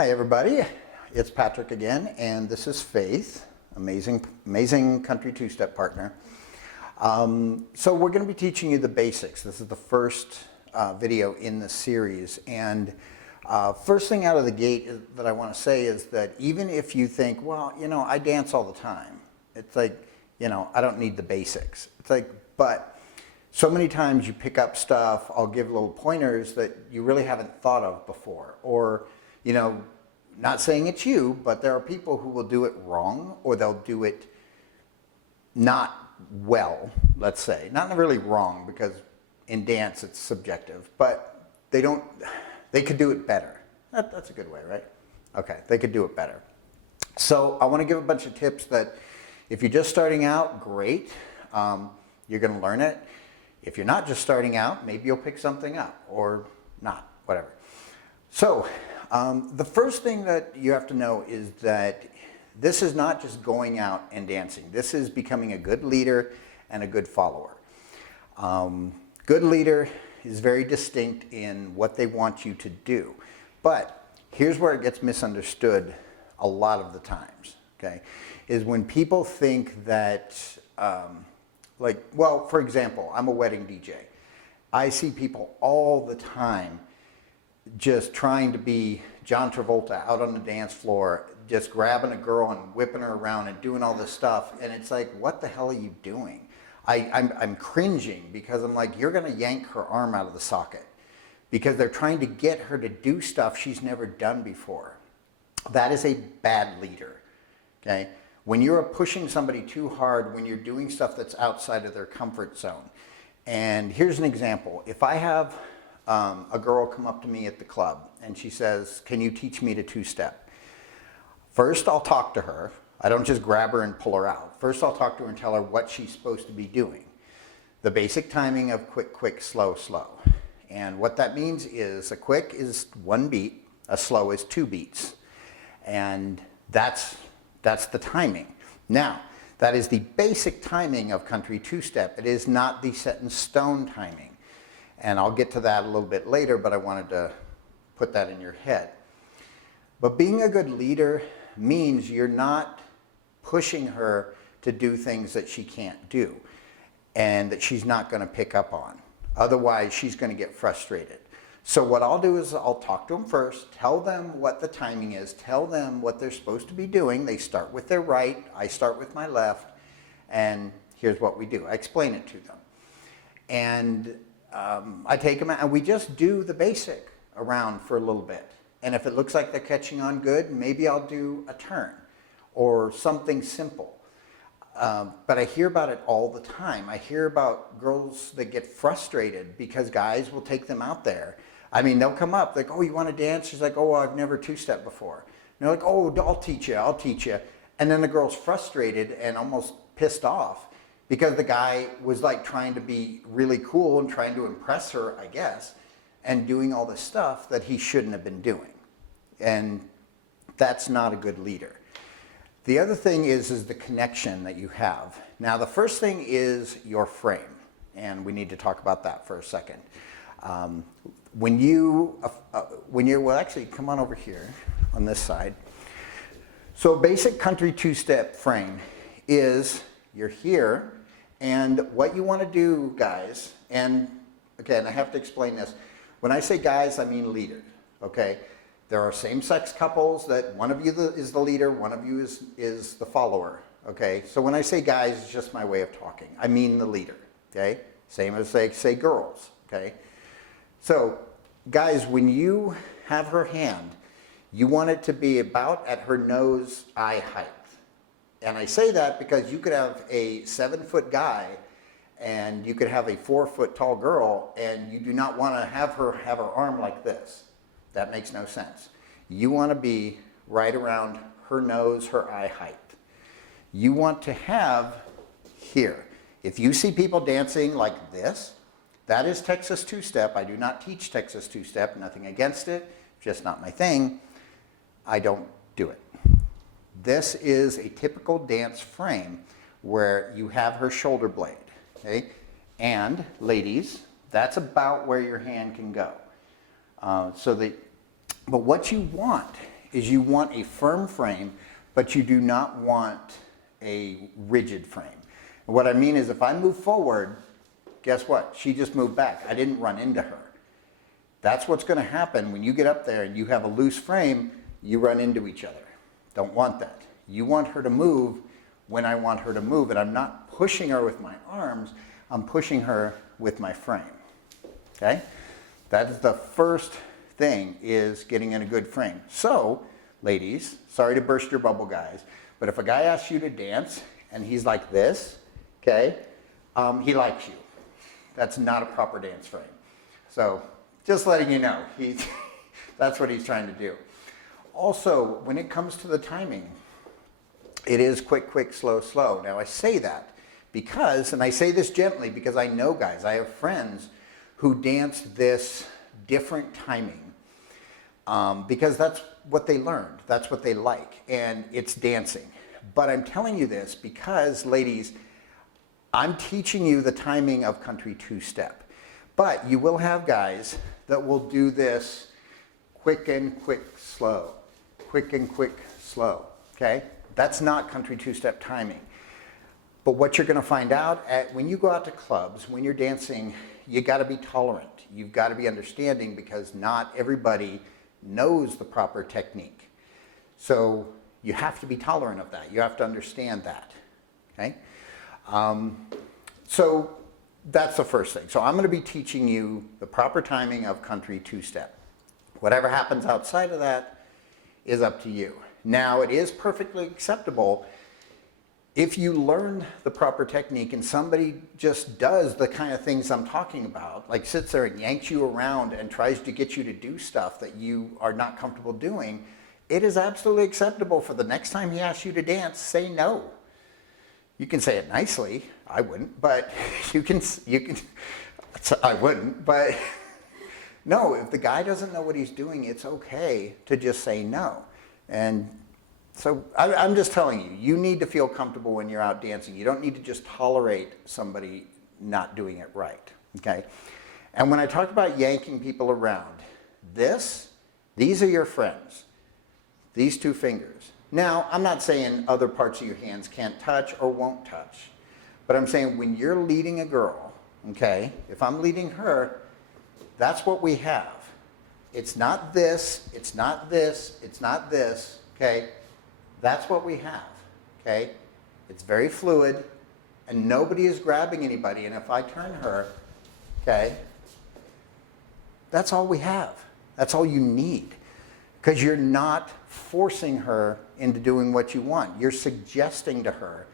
Hi everybody, it's Patrick again, and this is Faith, amazing country two-step partner. So we're going to be teaching you the basics. This is the first video in the series, and first thing out of the gate that I want to say is that even if you think, well, you know, I dance all the time, it's like, you know, I don't need the basics. It's like, but so many times you pick up stuff, I'll give little pointers that you really haven't thought of before, or you know, not saying it's you, but there are people who will do it wrong, or they'll do it not well, let's say. Not really wrong, because in dance it's subjective, but they could do it better. That's a good way, right? Okay, they could do it better. So I want to give a bunch of tips that if you're just starting out, great. You're going to learn it. If you're not just starting out, maybe you'll pick something up, or not, whatever. So, the first thing that you have to know is that this is not just going out and dancing. This is becoming a good leader and a good follower. Good leader is very distinct in what they want you to do. But here's where it gets misunderstood a lot of the times, okay, is when people think that, well, for example, I'm a wedding DJ. I see people all the time just trying to be John Travolta out on the dance floor, just grabbing a girl and whipping her around and doing all this stuff. And it's like, what the hell are you doing? I'm cringing, because I'm like, you're going to yank her arm out of the socket, because they're trying to get her to do stuff she's never done before. That is a bad leader, okay? When you're pushing somebody too hard, when you're doing stuff that's outside of their comfort zone. And here's an example. If I have a girl come up to me at the club and she says, can you teach me to two-step? First, I'll talk to her. I don't just grab her and pull her out. First, I'll talk to her and tell her what she's supposed to be doing. The basic timing of quick, quick, slow, slow. And what that means is a quick is 1 beat, a slow is 2 beats. And that's the timing. Now, that is the basic timing of country two-step. It is not the set in stone timing. And I'll get to that a little bit later, but I wanted to put that in your head. But being a good leader means you're not pushing her to do things that she can't do and that she's not going to pick up on. Otherwise, she's going to get frustrated. So what I'll do is I'll talk to them first, tell them what the timing is, tell them what they're supposed to be doing. They start with their right, I start with my left, and here's what we do. I explain it to them. And I take them out and we just do the basic around for a little bit. And if it looks like they're catching on good, maybe I'll do a turn or something simple. But I hear about it all the time. I hear about girls that get frustrated because guys will take them out there. I mean, they'll come up, like, oh, you want to dance? She's like, oh, I've never two-step before. And they're like, oh, I'll teach you. And then the girl's frustrated and almost pissed off, because the guy was like trying to be really cool and trying to impress her, I guess, and doing all this stuff that he shouldn't have been doing. And that's not a good leader. The other thing is the connection that you have. Now, the first thing is your frame, and we need to talk about that for a second. Well, actually, come on over here on this side. So basic country two-step frame is you're here. And what you want to do, guys, and again, I have to explain this. When I say guys, I mean leaders, okay? There are same-sex couples that one of you is the leader, one of you is the follower, okay? So when I say guys, it's just my way of talking. I mean the leader, okay? Same as say girls, okay? So guys, when you have her hand, you want it to be about at her nose-eye height. And I say that because you could have a 7-foot guy and you could have a 4-foot tall girl, and you do not want to have her arm like this. That makes no sense. You want to be right around her nose, her eye height. You want to have here. If you see people dancing like this, that is Texas two-step. I do not teach Texas two-step, nothing against it, just not my thing. I don't do it. This is a typical dance frame where you have her shoulder blade, okay? And ladies, that's about where your hand can go. But what you want is you want a firm frame, but you do not want a rigid frame. And what I mean is if I move forward, guess what? She just moved back. I didn't run into her. That's what's going to happen when you get up there and you have a loose frame, you run into each other. Don't want that. You want her to move when I want her to move, and I'm not pushing her with my arms, I'm pushing her with my frame. Okay? That is the first thing, is getting in a good frame. So, ladies, sorry to burst your bubble, guys, but if a guy asks you to dance and he's like this, okay, he likes you. That's not a proper dance frame. So, just letting you know, that's what he's trying to do. Also, when it comes to the timing, it is quick, quick, slow, slow. Now, I say that because, and I say this gently because I know guys, I have friends who dance this different timing because that's what they learned, that's what they like, and it's dancing. But I'm telling you this because, ladies, I'm teaching you the timing of country two-step. But you will have guys that will do this quick and quick, slow, quick and quick, slow, okay? That's not country two-step timing. But what you're gonna find out when you go out to clubs, when you're dancing, you gotta be tolerant. You've gotta be understanding because not everybody knows the proper technique. So you have to be tolerant of that. You have to understand that, okay? So that's the first thing. So I'm going to be teaching you the proper timing of country two-step. Whatever happens outside of that is up to you. Now, it is perfectly acceptable if you learn the proper technique and somebody just does the kind of things I'm talking about, like sits there and yanks you around and tries to get you to do stuff that you are not comfortable doing, it is absolutely acceptable for the next time he asks you to dance, say no. You can say it nicely. I wouldn't, but you can, I wouldn't, but no, if the guy doesn't know what he's doing, it's okay to just say no. And so I'm just telling you, you need to feel comfortable when you're out dancing. You don't need to just tolerate somebody not doing it right, okay? And when I talk about yanking people around, these are your friends, these two fingers. Now, I'm not saying other parts of your hands can't touch or won't touch, but I'm saying when you're leading a girl, okay, if I'm leading her, that's what we have. It's not this, it's not this, it's not this, okay? That's what we have, okay? It's very fluid, and nobody is grabbing anybody, and if I turn her, okay, that's all we have. That's all you need, because you're not forcing her into doing what you want. You're suggesting to her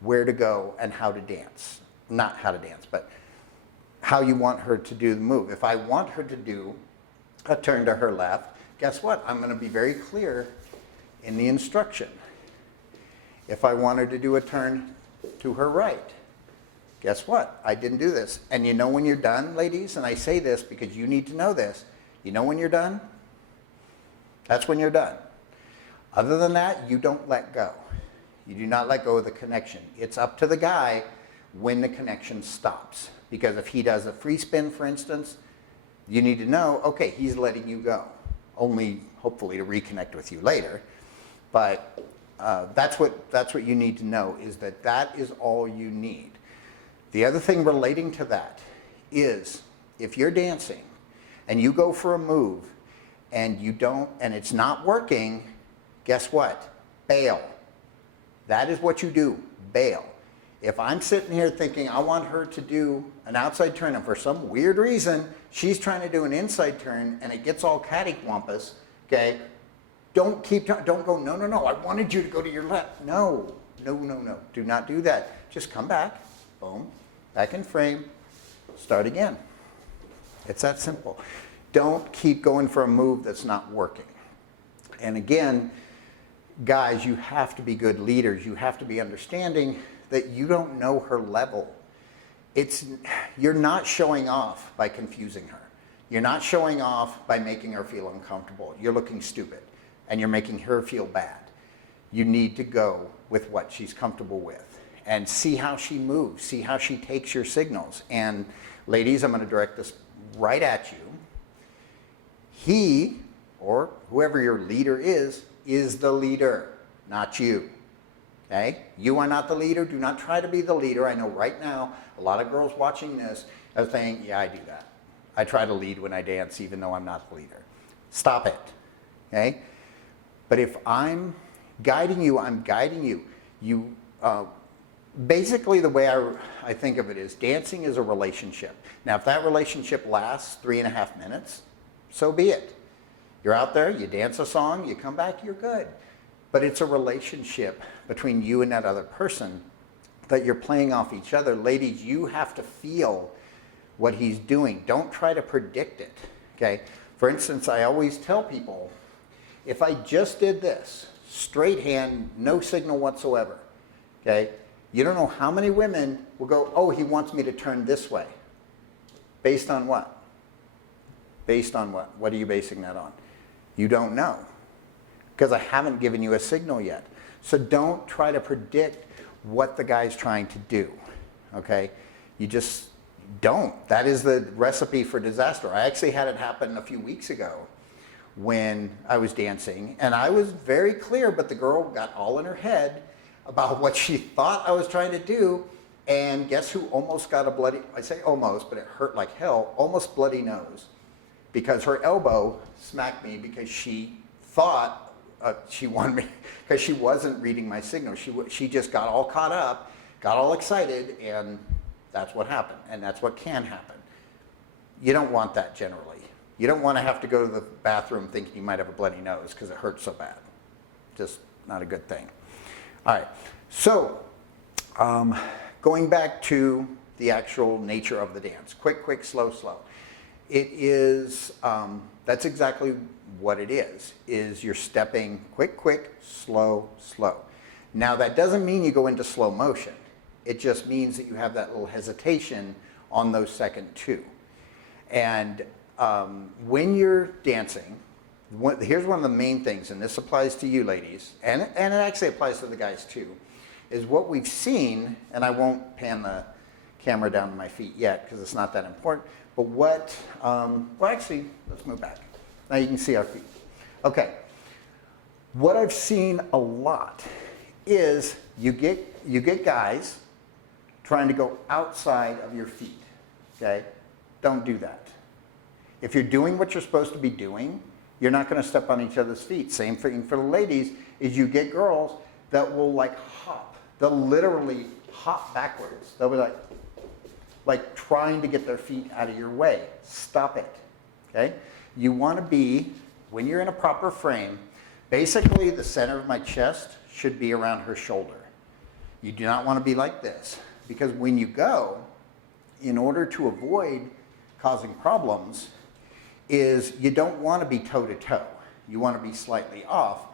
where to go and how to dance. Not how to dance, but how you want her to do the move. If I want her to do a turn to her left, guess what? I'm going to be very clear in the instruction. If I want her to do a turn to her right, guess what? I didn't do this. And you know when you're done, ladies, and I say this because you need to know this, you know when you're done? That's when you're done. Other than that, you don't let go. You do not let go of the connection. It's up to the guy when the connection stops. Because if he does a free spin, for instance, you need to know, okay, he's letting you go. Only, hopefully, to reconnect with you later. But that's what you need to know, is that is all you need. The other thing relating to that is, if you're dancing and you go for a move and you don't, and it's not working, guess what? Bail. That is what you do, bail. If I'm sitting here thinking I want her to do an outside turn, and for some weird reason, she's trying to do an inside turn and it gets all cattywampus, okay? Don't go, no, no, no, I wanted you to go to your left. No, no, no, no, do not do that. Just come back, boom, back in frame, start again. It's that simple. Don't keep going for a move that's not working. And again, guys, you have to be good leaders. You have to be understanding that you don't know her level. You're not showing off by confusing her. You're not showing off by making her feel uncomfortable. You're looking stupid, and you're making her feel bad. You need to go with what she's comfortable with and see how she moves, see how she takes your signals. And ladies, I'm going to direct this right at you. He or whoever your leader is the leader, not you. Okay? You are not the leader. Do not try to be the leader. I know right now a lot of girls watching this are saying, yeah, I do that. I try to lead when I dance even though I'm not the leader. Stop it. Okay? But if I'm guiding you, I'm guiding you. Basically the way I think of it is dancing is a relationship. Now if that relationship lasts 3.5 minutes, so be it. You're out there, you dance a song, you come back, you're good. But it's a relationship between you and that other person that you're playing off each other. Ladies, you have to feel what he's doing. Don't try to predict it, okay? For instance, I always tell people, if I just did this, straight hand, no signal whatsoever, okay? You don't know how many women will go, oh, he wants me to turn this way. Based on what? Based on what? What are you basing that on? You don't know, because I haven't given you a signal yet. So don't try to predict what the guy's trying to do, okay? You just don't. That is the recipe for disaster. I actually had it happen a few weeks ago when I was dancing, and I was very clear, but the girl got all in her head about what she thought I was trying to do, and guess who almost got a bloody, I say almost, but it hurt like hell, almost bloody nose, because her elbow smacked me because she thought she wanted me, because she wasn't reading my signal. She just got all caught up, got all excited, and that's what happened, and that's what can happen. You don't want that generally. You don't want to have to go to the bathroom thinking you might have a bloody nose because it hurts so bad. Just not a good thing. All right, so going back to the actual nature of the dance. Quick, quick, slow, slow. It is, that's exactly what it is you're stepping quick, quick, slow, slow. Now that doesn't mean you go into slow motion. It just means that you have that little hesitation on those second two. And when you're dancing, here's one of the main things, and this applies to you ladies, and it actually applies to the guys too, is what we've seen, and I won't pan the camera down to my feet yet because it's not that important, but what, well actually, let's move back. Now you can see our feet. Okay, what I've seen a lot is you get guys trying to go outside of your feet, okay? Don't do that. If you're doing what you're supposed to be doing, you're not going to step on each other's feet. Same thing for the ladies, is you get girls that will like hop. They'll literally hop backwards. They'll be like trying to get their feet out of your way. Stop it, okay? You want to be, when you're in a proper frame, basically the center of my chest should be around her shoulder. You do not want to be like this, because when you go, in order to avoid causing problems, is you don't want to be toe to toe. You want to be slightly off.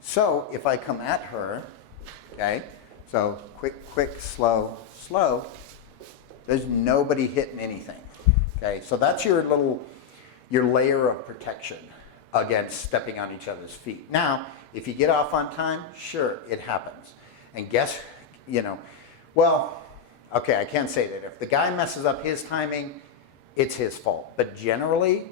So if I come at her, okay, so quick, quick, slow, slow, there's nobody hitting anything, okay? So that's your layer of protection against stepping on each other's feet. Now, if you get off on time, sure, it happens. And guess, well, okay, I can't say that. If the guy messes up his timing, it's his fault. But generally,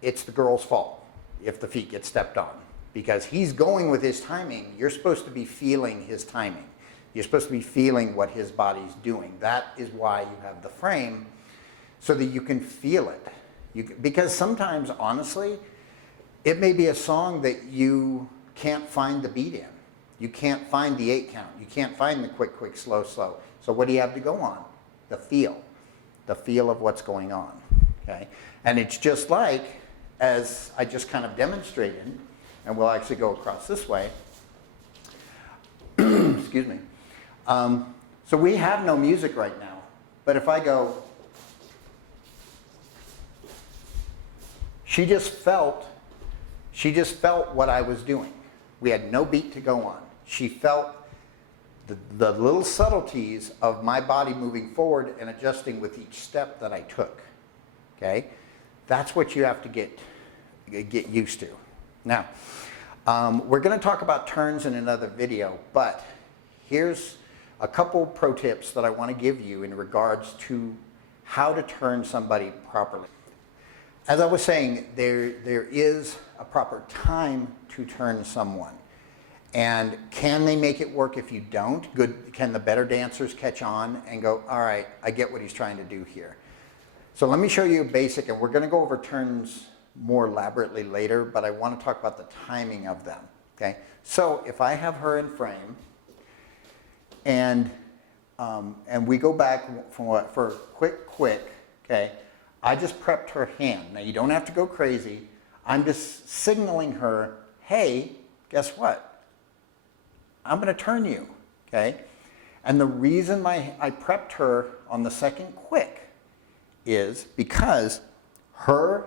it's the girl's fault if the feet get stepped on, because he's going with his timing. You're supposed to be feeling his timing. You're supposed to be feeling what his body's doing. That is why you have the frame, so that you can feel it. Because sometimes, honestly, it may be a song that you can't find the beat in. You can't find the 8 count. You can't find the quick, quick, slow, slow. So what do you have to go on? The feel of what's going on, okay? And it's just like, as I just kind of demonstrated, and we'll actually go across this way. Excuse me. So we have no music right now, but if I go, she just felt what I was doing. We had no beat to go on. She felt the little subtleties of my body moving forward and adjusting with each step that I took, okay? That's what you have to get used to. Now, we're going to talk about turns in another video, but here's a couple pro tips that I want to give you in regards to how to turn somebody properly. As I was saying, there is a proper time to turn someone. And can they make it work if you don't? Good. Can the better dancers catch on and go, all right, I get what he's trying to do here. So let me show you a basic, and we're going to go over turns more elaborately later, but I want to talk about the timing of them. Okay. So if I have her in frame, and we go back for quick, okay, I just prepped her hand. Now you don't have to go crazy. I'm just signaling her, hey, guess what? I'm going to turn you, okay? And the reason I prepped her on the second quick is because her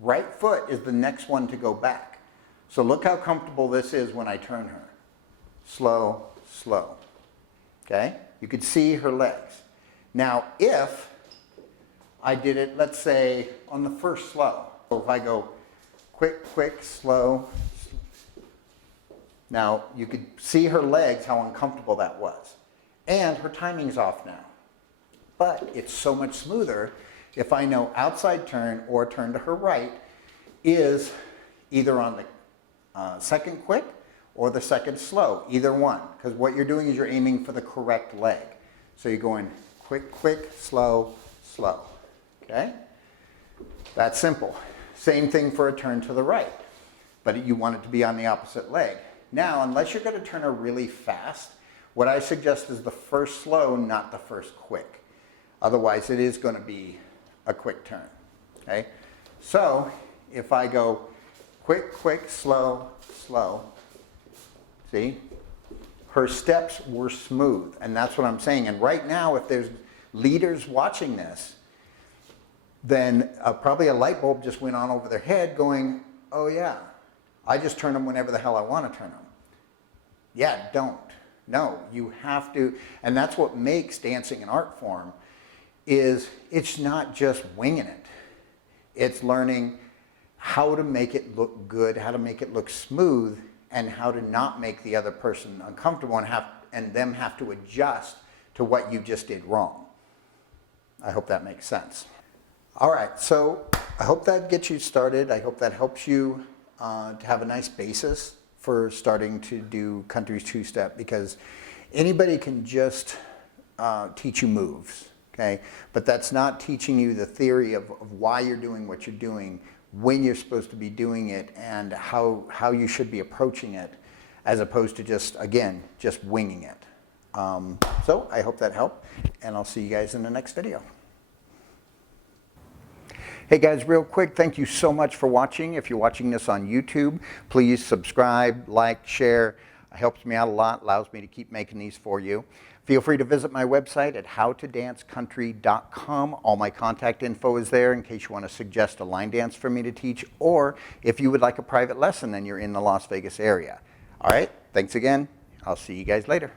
right foot is the next one to go back. So look how comfortable this is when I turn her. Slow, slow, okay? You could see her legs. Now, if I did it, let's say, on the first slow. So if I go quick, slow. Now, you could see her legs, how uncomfortable that was. And her timing's off now. But it's so much smoother if I know outside turn or turn to her right is either on the second quick or the second slow, either one. Because what you're doing is you're aiming for the correct leg. So you're going quick, slow, slow. Okay? That's simple. Same thing for a turn to the right. But you want it to be on the opposite leg. Now, unless you're going to turn her really fast, what I suggest is the first slow, not the first quick. Otherwise, it is going to be a quick turn. Okay? So, if I go quick, slow, slow, see? Her steps were smooth, and that's what I'm saying. And right now, if there's leaders watching this, then probably a light bulb just went on over their head going, oh yeah, I just turn them whenever the hell I want to turn them. Yeah, don't. No, you have to, and that's what makes dancing an art form, is it's not just winging it. It's learning how to make it look good, how to make it look smooth, and how to not make the other person uncomfortable and them have to adjust to what you just did wrong. I hope that makes sense. All right, so I hope that gets you started. I hope that helps you to have a nice basis for starting to do country two-step, because anybody can just teach you moves, okay? But that's not teaching you the theory of why you're doing what you're doing, when you're supposed to be doing it, and how you should be approaching it, as opposed to just winging it. So I hope that helped, and I'll see you guys in the next video. Hey guys, real quick, thank you so much for watching. If you're watching this on YouTube, please subscribe, like, share. It helps me out a lot, allows me to keep making these for you. Feel free to visit my website at howtodancecountry.com. All my contact info is there in case you want to suggest a line dance for me to teach, or if you would like a private lesson and you're in the Las Vegas area. All right, thanks again. I'll see you guys later.